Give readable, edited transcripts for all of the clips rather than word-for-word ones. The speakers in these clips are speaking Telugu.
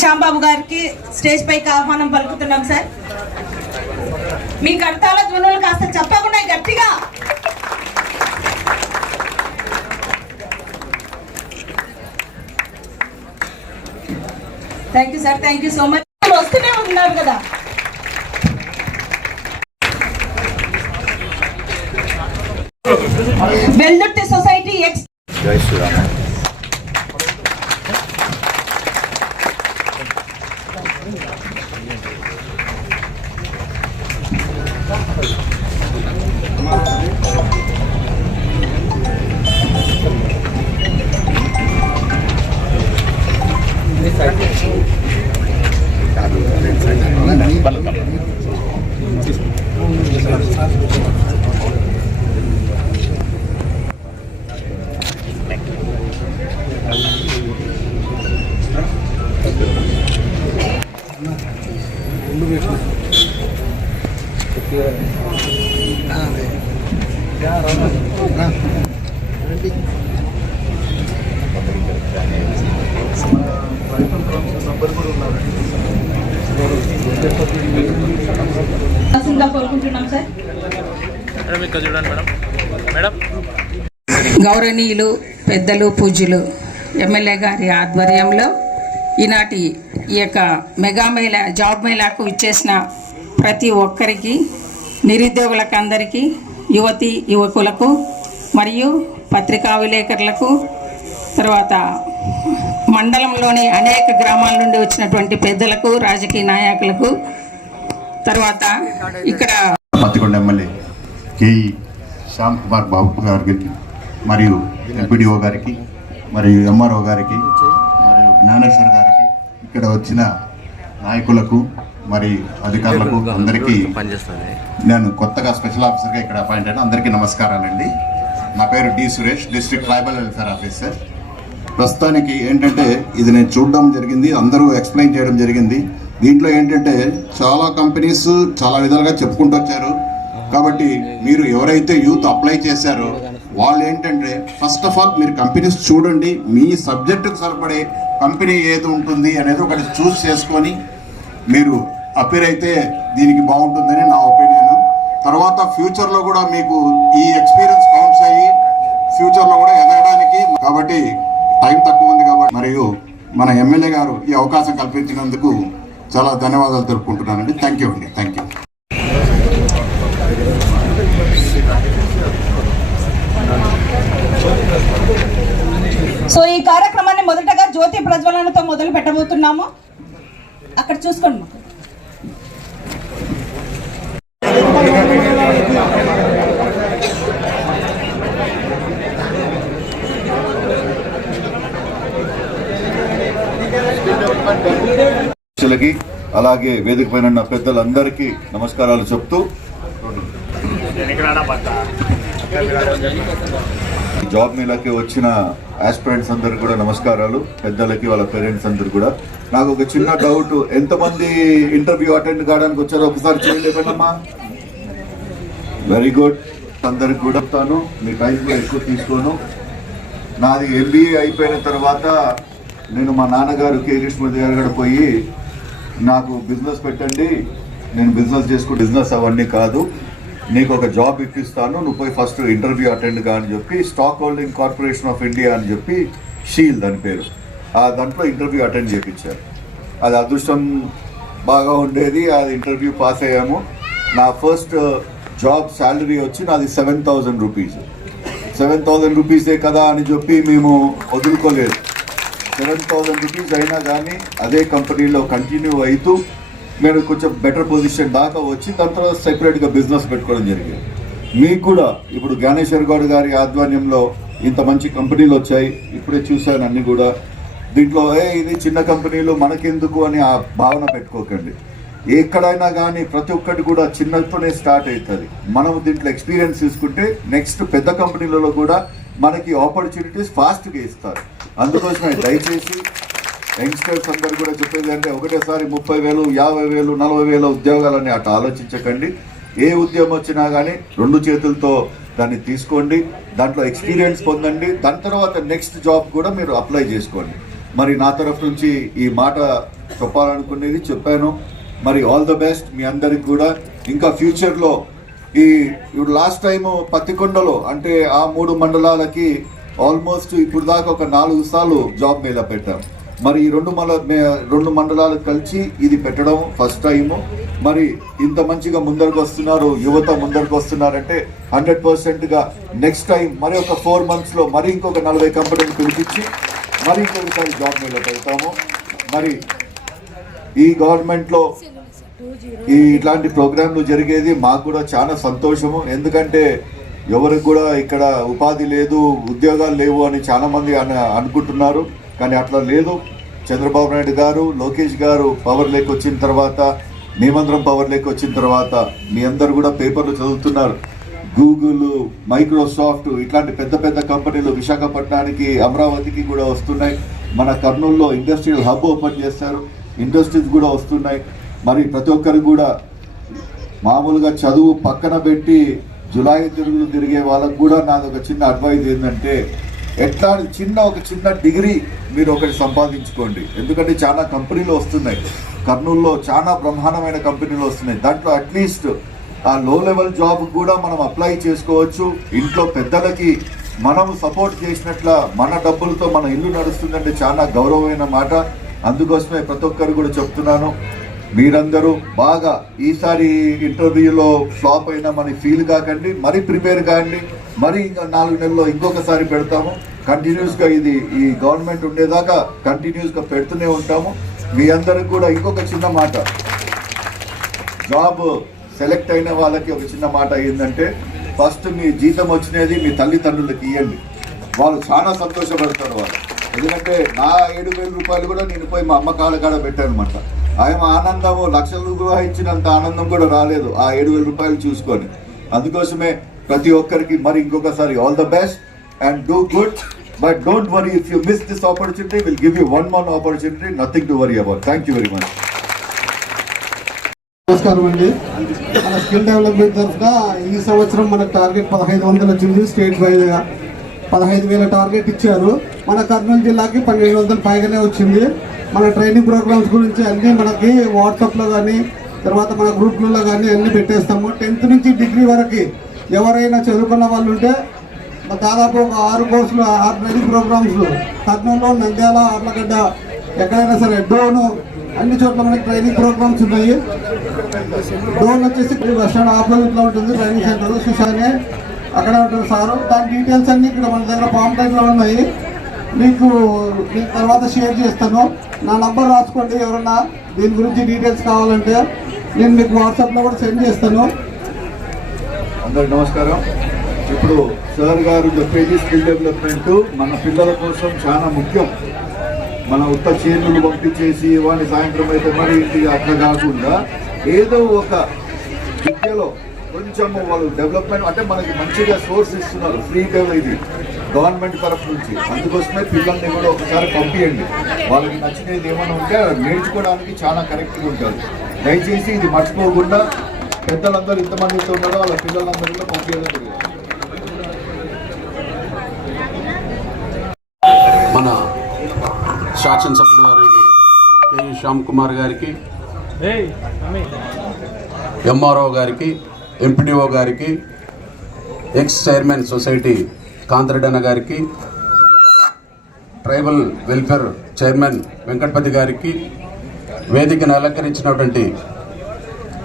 శ్యాంబాబు గారికి స్టేజ్ పైకి ఆహ్వానం పలుకుతున్నాం సార్. మీ కడతాల ధ్వనులు కాస్త చెప్పకుండా గట్టిగా. Thank you sir, thank you so much. వస్తూనే ఉన్నారు కదా. వెల్దుర్తి సొసైటీ ఎక్స్ జై శ్రీరామ్. గౌరవనీయులు పెద్దలు పూజ్యులు ఎమ్మెల్యే గారి ఆధ్వర్యంలో ఈనాటి ఈ యొక్క మెగా మేళా జాబ్ మేళాకు ఇచ్చేసిన ప్రతి ఒక్కరికి, నిరుద్యోగులకు అందరికీ, యువతి యువకులకు మరియు పత్రికా విలేకరులకు, తర్వాత మండలంలోని అనేక గ్రామాల నుండి వచ్చినటువంటి పెద్దలకు, రాజకీయ నాయకులకు, తర్వాత ఇక్కడ పత్తికొండ ఎమ్మెల్యే కేఈ శ్యామ్ కుమార్ బాబు గారికి మరియు ఎంపీడీఓ గారికి మరియు ఎంఆర్ఓ గారికి మరియు జ్ఞానేశ్వర్ గారికి, ఇక్కడ వచ్చిన నాయకులకు మరి అధికారులకు అందరికీ, నేను కొత్తగా స్పెషల్ ఆఫీసర్గా ఇక్కడ అపాయింట్ అయినా అందరికీ నమస్కారాలండి. నా పేరు D Suresh, district tribal welfare officer. ప్రస్తుతానికి ఏంటంటే ఇది నేను చూడడం జరిగింది, అందరూ ఎక్స్ప్లెయిన్ చేయడం జరిగింది. దీంట్లో ఏంటంటే చాలా కంపెనీస్ చాలా విధాలుగా చెప్పుకుంటూ వచ్చారు. కాబట్టి మీరు ఎవరైతే యూత్ అప్లై చేశారో వాళ్ళు ఏంటంటే ఫస్ట్ ఆఫ్ ఆల్ మీరు కంపెనీస్ చూడండి, మీ సబ్జెక్టుకు సరిపడే కంపెనీ ఏది ఉంటుంది అనేది ఒకటి చూస్ చేసుకొని మీరు అపీర్ అయితే దీనికి బాగుంటుందని నా ఒపీనియన్. తర్వాత ఫ్యూచర్లో కూడా మీకు ఈ ఎక్స్పీరియన్స్ కౌంట్స్ అయ్యి ఫ్యూచర్లో కూడా ఎదగడానికి, కాబట్టి టైం తక్కువ ఉంది కాబట్టి మరియు మన ఎమ్మెల్యే గారు ఈ అవకాశం కల్పించినందుకు చాలా ధన్యవాదాలు తెలుపుకుంటున్నానండి. థ్యాంక్ యూ అండి. Thank you. సో ఈ కార్యక్రమాన్ని మొదటగా జ్యోతి ప్రజ్వలనతో మొదలు పెట్టబోతున్నాము. అక్కడ చూసుకోండి. అలాగే వేదిక పైన ఉన్న పెద్దలందరికీ నమస్కారాలు చెప్తూ, జాబ్ మేళాకి వచ్చిన ఆస్పిరెంట్స్ అందరికి కూడా నమస్కారాలు, పెద్దలకి వాళ్ళ పేరెంట్స్ అందరు కూడా. నాకు ఒక చిన్న డౌట్, ఎంతమంది ఇంటర్వ్యూ అటెండ్ కావడానికి వచ్చారో ఒకసారి చేయలేదమ్మా. Very good. అందరికి కూడా చెప్తాను, మీ టైం కూడా ఎక్కువ తీసుకోను. నాది MBA అయిపోయిన తర్వాత నేను మా నాన్నగారు కే కృష్ణమూర్తి గారు కూడా పోయి నాకు బిజినెస్ పెట్టండి, నేను బిజినెస్ చేసుకుంటే బిజినెస్ అవన్నీ కాదు, నీకు ఒక జాబ్ ఇప్పిస్తాను, నువ్వు పోయి ఫస్ట్ ఇంటర్వ్యూ అటెండ్ కా అని చెప్పి stock holding corporation of India అని చెప్పి షీల్ దాని పేరు, ఆ దాంట్లో ఇంటర్వ్యూ అటెండ్ చేయించారు. అది అదృష్టం బాగా ఉండేది, అది ఇంటర్వ్యూ పాస్ అయ్యాము. నా ఫస్ట్ జాబ్ శాలరీ వచ్చి నాది 7,000 రూపీస్. 7,000 రూపీసే కదా అని చెప్పి మేము వదులుకోలేదు. 7,000 రూపీస్ అయినా కానీ అదే కంపెనీలో కంటిన్యూ అవుతూ నేను కొంచెం బెటర్ పొజిషన్ దాకా వచ్చి దాని తర్వాత సెపరేట్గా బిజినెస్ పెట్టుకోవడం జరిగింది. మీకు కూడా ఇప్పుడు జ్ఞానేశ్వర్ గౌడ్ గారి ఆధ్వర్యంలో ఇంత మంచి కంపెనీలు వచ్చాయి, ఇప్పుడే చూశాను అన్నీ కూడా. దీంట్లో ఇది చిన్న కంపెనీలు మనకెందుకు అని ఆ భావన పెట్టుకోకండి. ఎక్కడైనా కానీ ప్రతి ఒక్కటి కూడా చిన్నతోనే స్టార్ట్ అవుతుంది. మనం దీంట్లో ఎక్స్పీరియన్స్ తీసుకుంటే నెక్స్ట్ పెద్ద కంపెనీలలో కూడా మనకి ఆపర్చునిటీస్ ఫాస్ట్గా ఇస్తారు. అందుకోసమే దయచేసి యంగ్స్టర్స్ అందరు కూడా చెప్పేది అంటే ఒకటేసారి 30,000, 50,000, 40,000 ఉద్యోగాలని అటు ఆలోచించకండి. ఏ ఉద్యోగం వచ్చినా కానీ 2 చేతులతో దాన్ని తీసుకోండి, దాంట్లో ఎక్స్పీరియన్స్ పొందండి, దాని తర్వాత నెక్స్ట్ జాబ్ కూడా మీరు అప్లై చేసుకోండి. మరి నా తరఫు నుంచి ఈ మాట చెప్పాలనుకునేది చెప్పాను. మరి ఆల్ ద బెస్ట్ మీ అందరికి కూడా. ఇంకా ఫ్యూచర్లో ఇప్పుడు లాస్ట్ టైం పత్తికొండలో అంటే ఆ 3 మండలాలకి ఆల్మోస్ట్ ఇప్పుడు దాకా ఒక 4 సార్లు జాబ్ మేళా పెట్టాం. మరి ఈ 2 మండలాలకు కలిసి ఇది పెట్టడం ఫస్ట్ టైము. మరి ఇంత మంచిగా ముందరకు వస్తున్నారు, యువత ముందరకు వస్తున్నారంటే 100%గా నెక్స్ట్ టైం మరి ఒక 4 monthsలో మరి ఇంకొక 40 కంపెనీలు పిలిపించి మరి ఇంకొకసారి జాబ్ మేళా పెడతాము. మరి ఈ గవర్నమెంట్లో ఇట్లాంటి ప్రోగ్రాంలు జరిగేది మాకు కూడా చాలా సంతోషము. ఎందుకంటే ఎవరికి కూడా ఇక్కడ ఉపాధి లేదు, ఉద్యోగాలు లేవు అని చాలా మంది అనుకుంటున్నారు. కానీ అట్లా లేదు. చంద్రబాబు నాయుడు గారు, లోకేష్ గారు పవర్లోకి వచ్చిన తర్వాత, మేమందరం పవర్లోకి వచ్చిన తర్వాత మీ అందరు కూడా పేపర్లు చదువుతున్నారు. గూగుల్, మైక్రోసాఫ్ట్ ఇట్లాంటి పెద్ద పెద్ద కంపెనీలు విశాఖపట్నానికి, అమరావతికి కూడా వస్తున్నాయి. మన కర్నూలులో ఇండస్ట్రియల్ హబ్ ఓపెన్ చేస్తారు, ఇండస్ట్రీస్ కూడా వస్తున్నాయి. మరి ప్రతి ఒక్కరు కూడా మామూలుగా చదువు పక్కన పెట్టి జులాయి తిరుగులు తిరిగే వాళ్ళకు కూడా నాది ఒక చిన్న అడ్వైజ్ ఏంటంటే ఒక చిన్న డిగ్రీ మీరు ఒకటి సంపాదించుకోండి. ఎందుకంటే చాలా కంపెనీలు వస్తున్నాయి, కర్నూలులో చాలా బ్రహ్మాండమైన కంపెనీలు వస్తున్నాయి. దాంట్లో అట్లీస్ట్ ఆ లో లెవెల్ జాబ్ కూడా మనం అప్లై చేసుకోవచ్చు. ఇంట్లో పెద్దలకి మనం సపోర్ట్ చేసినట్ల మన డబ్బులతో మన ఇల్లు నడుస్తుందంటే చాలా గౌరవమైన మాట. అందుకోసమే ప్రతి ఒక్కరు కూడా చెప్తున్నాను, మీరందరూ బాగా ఈసారి ఇంటర్వ్యూలో ఫ్లాప్ అయినా మన ఫీల్ కాకండి, మరీ ప్రిపేర్ కాండి. మరి ఇంకా 4 నెలల్లో ఇంకొకసారి పెడతాము. కంటిన్యూస్గా ఈ గవర్నమెంట్ ఉండేదాకా కంటిన్యూస్గా పెడుతూనే ఉంటాము. మీ అందరికి కూడా ఇంకొక చిన్న మాట, జాబ్ సెలెక్ట్ అయిన వాళ్ళకి ఒక చిన్న మాట ఏంటంటే ఫస్ట్ మీ జీతం వచ్చినది మీ తల్లిదండ్రులకి ఇవ్వండి. వాళ్ళు చాలా సంతోషపడతారు వాళ్ళు. ఎందుకంటే నా 7,000 రూపాయలు కూడా నేను పోయి మా అమ్మ కాళ్ళ కాడ పెట్టాను అనమాట. ఆయన ఆనందము లక్షల రూపాయలు ఇచ్చినంత ఆనందం కూడా రాలేదు ఆ 7,000 రూపాయలు చూసుకొని. అందుకోసమే ప్రతి ఒక్కరికి మరి ఇంకొకసారి all the best and do good. But don't worry, if you miss this opportunity will give you one more opportunity, nothing to worry about. Thank you very much. నమస్కారం అండి. మన స్కిల్ డెవలప్మెంట్ తరఫున ఈ సంవత్సరం మనకు టార్గెట్ 1,500 వచ్చింది. స్టేట్ వైడ్గా 15,000 టార్గెట్ ఇచ్చారు. మన కర్నూలు జిల్లాకి 1,500 పైగానే వచ్చింది. మన ట్రైనింగ్ ప్రోగ్రామ్స్ గురించి అన్నీ మనకి వాట్సాప్లో కానీ తర్వాత మన గ్రూప్లలో కానీ అన్నీ పెట్టేస్తాము. 10th నుంచి డిగ్రీ వరకు ఎవరైనా చదువుకున్న వాళ్ళు ఉంటే దాదాపు ఒక 6 కోర్సులు 6 ట్రైనింగ్ ప్రోగ్రామ్స్ కర్నూలు, నంద్యాల, ఆర్లగడ్డ ఎక్కడైనా సరే డోను అన్ని చోట్ల మనకి ట్రైనింగ్ ప్రోగ్రామ్స్ ఉన్నాయి. డోన్ వచ్చేసి బస్ స్టాండ్ ఆపోజిట్లో ఉంటుంది ట్రైనింగ్ సెంటర్, సుశానే అక్కడ ఉంటుంది సారు. దాని డీటెయిల్స్ అన్నీ ఇక్కడ మన దగ్గర ఫామ్ టైంలో ఉన్నాయి. మీకు తర్వాత షేర్ చేస్తాను. నా నంబర్ రాసుకోండి. ఎవరన్నా దీని గురించి డీటెయిల్స్ కావాలంటే నేను మీకు వాట్సాప్లో కూడా సెండ్ చేస్తాను. అందరికి నమస్కారం. ఇప్పుడు సార్ గారు చెప్పేది స్కిల్ డెవలప్మెంట్ మన పిల్లల కోసం చాలా ముఖ్యం. మన ఉత్త చేతులు పంపించేసి వాడిని సాయంత్రం అయితే మరి ఇంటికి అట్లా కాకుండా ఏదో ఒక విద్యలో కొంచెం వాళ్ళు డెవలప్మెంట్ అంటే మనకి మంచిగా సోర్స్ ఇస్తున్నారు ఫ్రీగా ఇది గవర్నమెంట్ తరఫు నుంచి. అందుకోసమే పిల్లల్ని కూడా ఒకసారి పంపించండి. వాళ్ళకి నచ్చినది ఏమైనా ఉంటే నేర్చుకోవడానికి చాలా కరెక్ట్గా ఉంటుంది. దయచేసి ఇది మర్చిపోకుండా పెద్దలందరూ ఇంతమందితో ఉన్నారో వాళ్ళ పిల్లలందరూ కూడా పంపించడం. మన శాసనసభ్యులు వారు కె శ్యామ్ కుమార్ గారికి, ఎంఆర్ఓ గారికి, ఎంపీడీఓ గారికి, ఎక్స్ చైర్మన్ సొసైటీ కాంతరెడ్డన్న గారికి, ట్రైబల్ వెల్ఫేర్ చైర్మన్ వెంకటపతి గారికి, వేదికను అలంకరించినటువంటి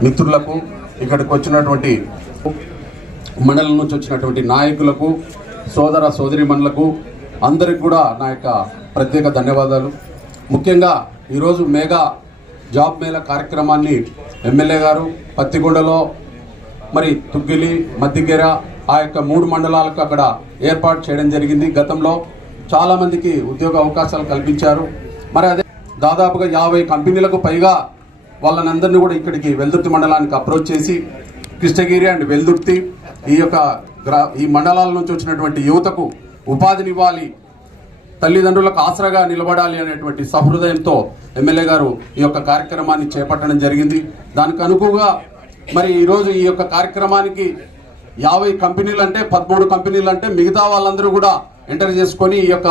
మిత్రులకు, ఇక్కడికి వచ్చినటువంటి మండలం నుంచి వచ్చినటువంటి నాయకులకు, సోదర సోదరీమణులకు అందరికి కూడా నా యొక్క ప్రత్యేక ధన్యవాదాలు. ముఖ్యంగా ఈరోజు మెగా జాబ్ మేళా కార్యక్రమాన్ని ఎమ్మెల్యే గారు పత్తికొండలో మరి తుగ్గిలి, మద్దిగెర ఆ యొక్క 3 మండలాలకు అక్కడ ఏర్పాటు చేయడం జరిగింది. గతంలో చాలామందికి ఉద్యోగ అవకాశాలు కల్పించారు. మరి అదే దాదాపుగా 50 కంపెనీలకు పైగా వాళ్ళనందరినీ కూడా ఇక్కడికి వెల్దుర్తి మండలానికి అప్రోచ్ చేసి కృష్ణగిరి అండ్ వెల్దుర్తి ఈ మండలాల నుంచి వచ్చినటువంటి యువతకు ఉపాధినివ్వాలి, తల్లిదండ్రులకు ఆసరాగా నిలబడాలి అనేటువంటి సహృదయంతో ఎమ్మెల్యే గారు ఈ యొక్క కార్యక్రమాన్ని చేపట్టడం జరిగింది. దానికి అనుగుణంగా మరి ఈరోజు ఈ యొక్క కార్యక్రమానికి 50 కంపెనీలు అంటే 13 కంపెనీలు అంటే మిగతా వాళ్ళందరూ కూడా ఎంటర్ చేసుకొని ఈ యొక్క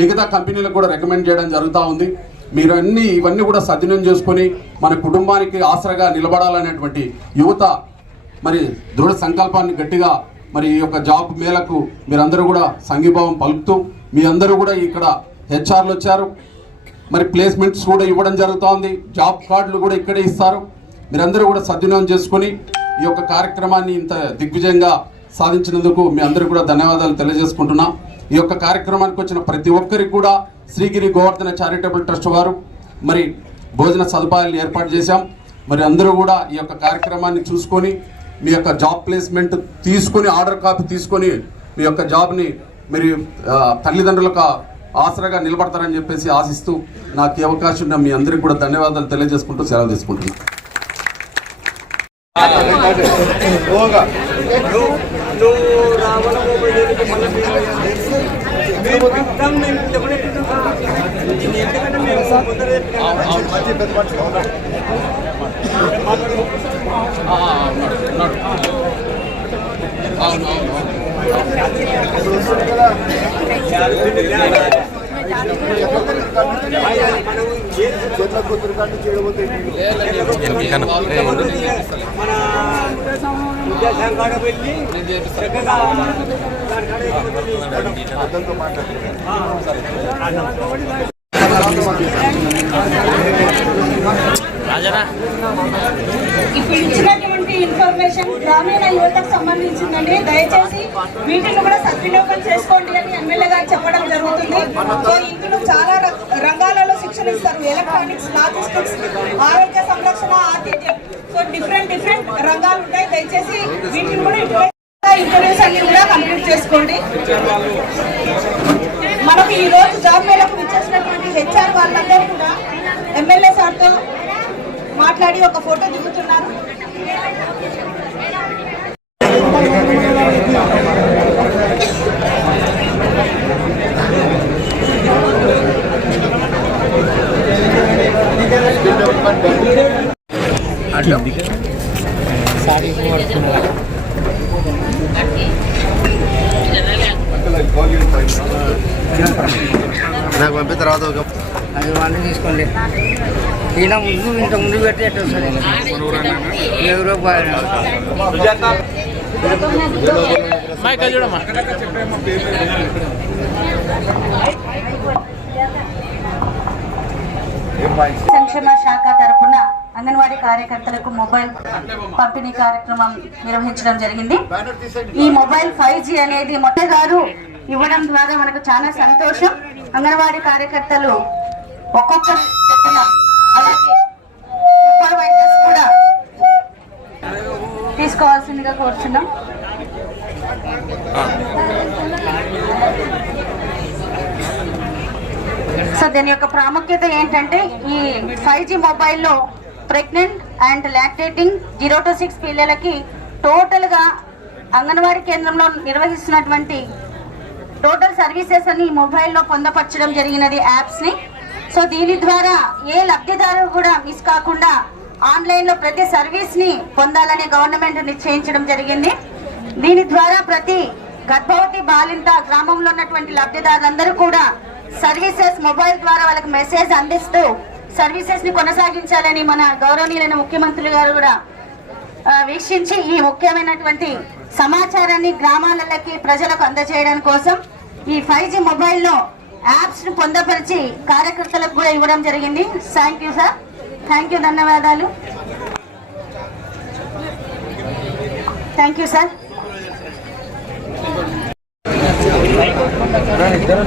మిగతా కంపెనీలకు కూడా రికమెండ్ చేయడం జరుగుతూ ఉంది. మీరు ఇవన్నీ కూడా సద్వినియోగం చేసుకొని మన కుటుంబానికి ఆసరాగా నిలబడాలనేటువంటి యువత మరి దృఢ సంకల్పాన్ని గట్టిగా మరి ఈ యొక్క జాబ్ మేళకు మీరందరూ కూడా సంఘీభావం పలుకుతూ మీ అందరూ కూడా ఇక్కడ హెచ్ఆర్లు వచ్చారు, మరి ప్లేస్మెంట్స్ కూడా ఇవ్వడం జరుగుతోంది, జాబ్ కార్డులు కూడా ఇక్కడే ఇస్తారు. మీరందరూ కూడా సద్వినియోగం చేసుకుని ఈ యొక్క కార్యక్రమాన్ని ఇంత దిగ్విజయంగా సాధించినందుకు మీ అందరూ కూడా ధన్యవాదాలు తెలియజేసుకుంటున్నాం. ఈ యొక్క కార్యక్రమానికి వచ్చిన ప్రతి ఒక్కరికి కూడా శ్రీగిరి గోవర్ధన చారిటబుల్ ట్రస్ట్ వారు మరి భోజన సదుపాయాలు ఏర్పాటు చేశాం. మరి అందరూ కూడా ఈ యొక్క కార్యక్రమాన్ని చూసుకొని మీ యొక్క జాబ్ ప్లేస్మెంట్ తీసుకొని ఆర్డర్ కాపీ తీసుకొని మీ యొక్క జాబ్ని మీరు తల్లిదండ్రులకు ఆసరాగా నిలబడతారని చెప్పేసి ఆశిస్తూ నాకు ఈ అవకాశం ఉన్న మీ అందరికీ కూడా ధన్యవాదాలు తెలియజేసుకుంటూ సెలవు తీసుకుంటున్నాను. ఇప్పుడు ఇచ్చినటువంటి ఇన్ఫర్మేషన్ గ్రామీణ యువతకు సంబంధించిందండి. దయచేసి వీటిని కూడా సద్వినియోగం చేసుకోండి అని ఎమ్మెల్యే గారు చెప్పడం జరుగుతుంది. సో ఇందులో చాలా రంగాలలో శిక్షణ ఇస్తారు. ఎలక్ట్రానిక్స్, లాజిస్టిక్స్, ఆరోగ్య సంరక్షణ, ఆతిథ్యం. సో డిఫరెంట్ రంగాలు ఉంటాయి. దయచేసి వీటిని కూడా ఇంటర్వ్యూస్ అన్ని కూడా కంప్లీట్ చేసుకోండి. మనకు ఈ రోజు జాబ్ మేళకు ఇచ్చేసినటువంటి హెచ్ఆర్ వాళ్ళందరూ కూడా ఎమ్మెల్యే సార్తో మాట్లాడి ఒక ఫోటో దిగుతున్నారు. నాకు పంపిన తర్వాత ఒక 5 మంది తీసుకోండి. ఈయన ఇంత ముందు పెట్టేట్టు సార్ ఎవరో సంక్షేమ శాఖ తరఫున అంగన్వాడీ కార్యకర్తలకు మొబైల్ పంపిణీ కార్యక్రమం నిర్వహించడం జరిగింది. ఈ మొబైల్ 5G అనేది మొదటి గారు ఇవ్వడం ద్వారా మనకు చాలా సంతోషం. అంగన్వాడీ కార్యకర్తలు ఒక్కొక్కరు అలాగే సూపర్వైజర్స్ కూడా తీసుకోవాల్సిందిగా కోరుచున్నాం. సో దీని యొక్క ప్రాముఖ్యత ఏంటంటే ఈ 5G మొబైల్లో ప్రెగ్నెంట్ అండ్ లాక్టేటింగ్ 0 to 6 పిల్లలకి టోటల్గా అంగన్వాడీ కేంద్రంలో నిర్వహిస్తున్నటువంటి టోటల్ సర్వీసెస్ అని మొబైల్లో పొందపరచడం జరిగినది యాప్స్ని. సో దీని ద్వారా ఏ లబ్ధిదారు కూడా మిస్ కాకుండా ఆన్లైన్లో ప్రతి సర్వీస్ని పొందాలని గవర్నమెంట్ నిశ్చయించడం జరిగింది. దీని ద్వారా ప్రతి గర్భవతి బాలింత గ్రామంలో ఉన్నటువంటి లబ్ధిదారులందరూ కూడా సర్వీసెస్ మొబైల్ ద్వారా వాళ్ళకి మెసేజ్ అందిస్తూ సర్వీసెస్ ని కొనసాగించాలని మన గౌరవనీయులైన ముఖ్యమంత్రి గారు కూడా వీక్షించి ఈ ముఖ్యమైనటువంటి సమాచారాన్ని గ్రామాలకి ప్రజలకు అందజేయడం కోసం ఈ 5G మొబైల్లో యాప్స్ ను పొందపరిచి కార్యకర్తలకు కూడా ఇవ్వడం జరిగింది. Thank you sir, thank you, ధన్యవాదాలు. Thank you sir. ఇద్దరు